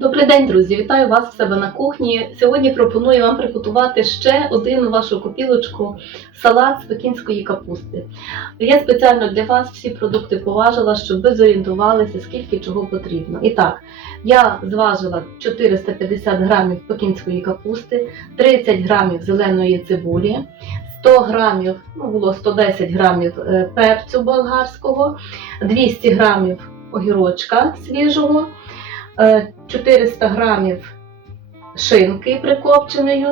Добрий день, друзі! Вітаю вас в себе на кухні. Сьогодні пропоную вам приготувати ще один вашу копілочку салат з пекінської капусти. Я спеціально для вас всі продукти поважила, щоб ви зорієнтувалися, скільки чого потрібно. І так, я зважила 450 грамів пекінської капусти, 30 грамів зеленої цибулі, 100 грамів, ну було 110 грамів е, перцю болгарського, 200 грамів огірочка свіжого. Е, 400 грамів шинки прикопченої,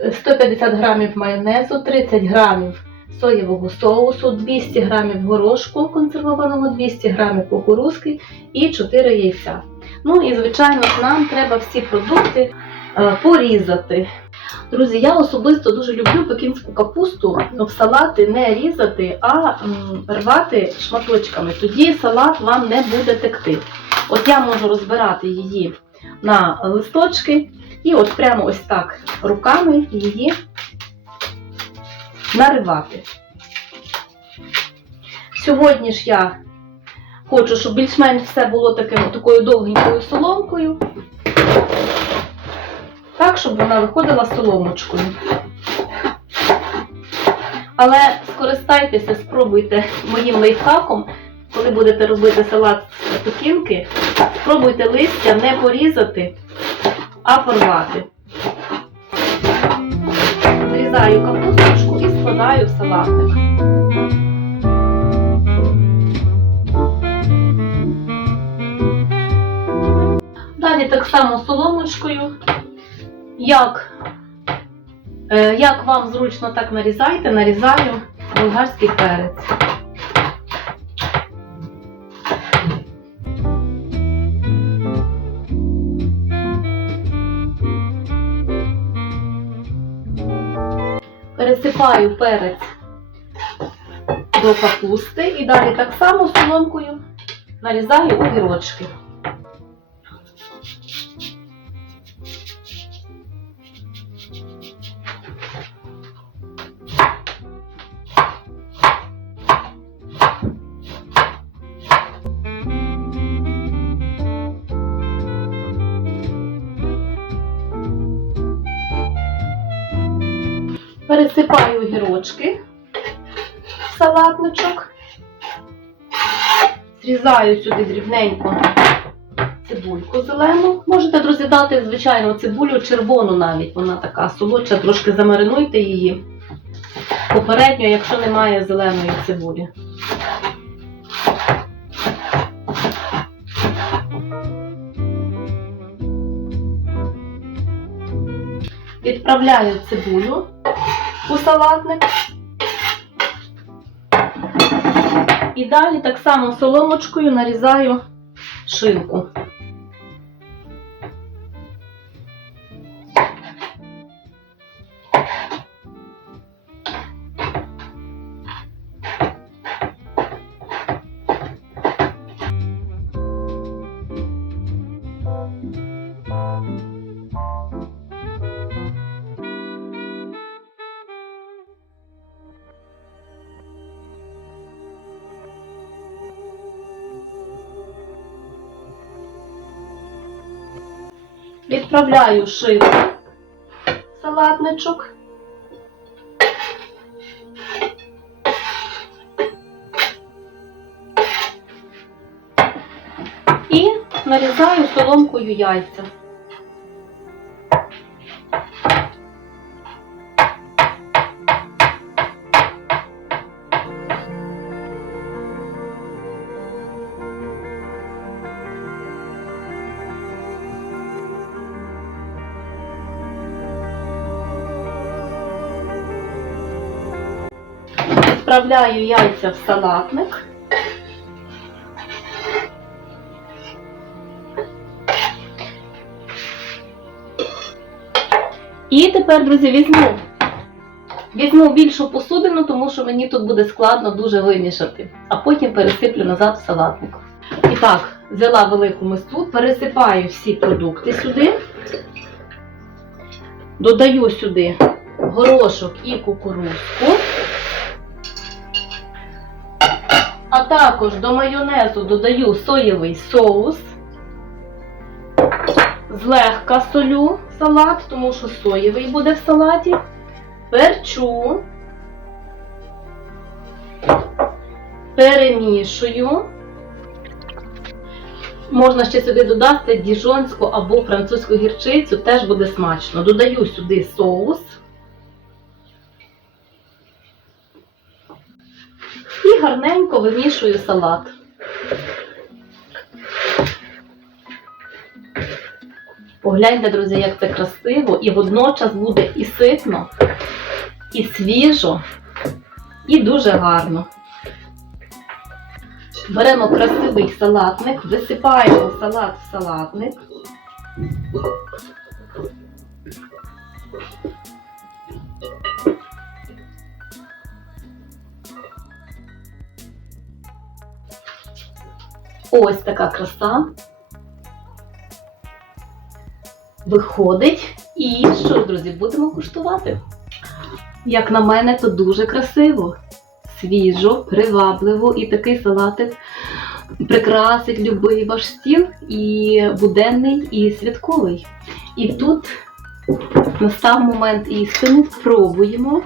е, 150 грамів майонезу, 30 грамів соєвого соусу, 200 грамів горошку консервованого, 200 грамів кукурузки і 4 яйця. Ну і, звичайно, нам треба всі продукти е, порізати. Друзі, я особисто дуже люблю пекінську капусту в салати не різати, а рвати шматочками. Тоді салат вам не буде текти. От я можу розбирати її на листочки і от прямо ось так руками її наривати. Сьогодні ж я хочу, щоб більш-менш все було таким, такою довгенькою соломкою, так, щоб вона виходила соломочкою. Але скористайтеся, спробуйте моїм лайфхаком, коли будете робити салат з пекінки, спробуйте листя не порізати, а порвати. Зрізаю капусточку і складаю в салатник. Далі так само соломочкою. Як, е, як вам зручно так нарізайте, нарізаю болгарський перець. Пересипаю перець до капусти і далі так само соломкою нарізаю огірочки. Пересипаю огірочки в салатничок. Зрізаю сюди дрібненько цибульку зелену. Можете, друзі, дати, звичайно, цибулю червону навіть. Вона така солодша, трошки замаринуйте її. Попередньо, якщо немає зеленої цибулі. Відправляю цибулю у салатник. І далі так само соломочкою нарізаю шинку. Відправляю шинку в салатничок. І нарізаю соломкою яйця. Відправляю яйця в салатник. І тепер, друзі, візьму. Візьму більшу посудину, тому що мені тут буде складно дуже вимішати, а потім пересиплю назад в салатник. І так, взяла велику миску, пересипаю всі продукти сюди, додаю сюди горошок і кукурузку. А також до майонезу додаю соєвий соус. Злегка солю салат, тому що соєвий буде в салаті. Перчу. Перемішую. Можна ще сюди додати діжонську або французьку гірчицю, теж буде смачно. Додаю сюди соус. Гарненько вимішую салат. Погляньте, друзі, як це красиво, і водночас буде і ситно, і свіжо, і дуже гарно. Беремо красивий салатник, висипаємо салат в салатник. Ось така краса. Виходить. І що ж, друзі, будемо куштувати. Як на мене, то дуже красиво, свіжо, привабливо і такий салатик прикрасить любий ваш стіл, і буденний, і святковий. І тут настав момент істини. Спробуємо,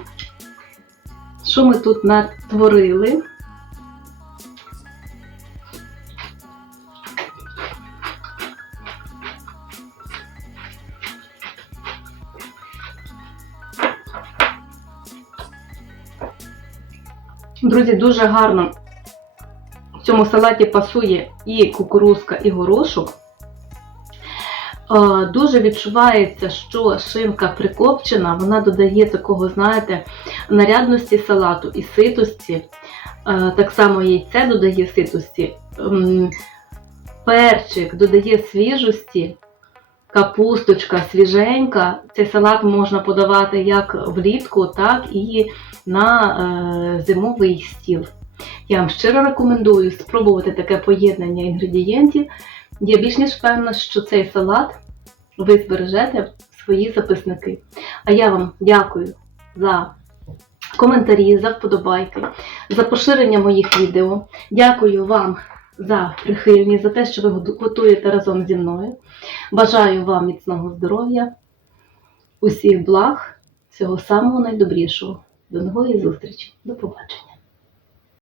що ми тут натворили. Друзі, дуже гарно в цьому салаті пасує і кукурузка, і горошок. Е, Дуже відчувається, що шинка прикопчена, вона додає такого, знаєте, нарядності салату і ситості. Е, Так само яйце додає ситості. Перчик додає свіжості, капусточка свіженька. Цей салат можна подавати як влітку, так і на е, зимовий стіл. Я вам щиро рекомендую спробувати таке поєднання інгредієнтів. Я більш ніж впевнена, що цей салат ви збережете в свої записники. А я вам дякую за коментарі, за вподобайки, за поширення моїх відео. Дякую вам за прихильність, за те, що ви готуєте разом зі мною. Бажаю вам міцного здоров'я, усіх благ, всього самого найдобрішого. До нової зустрічі. До побачення.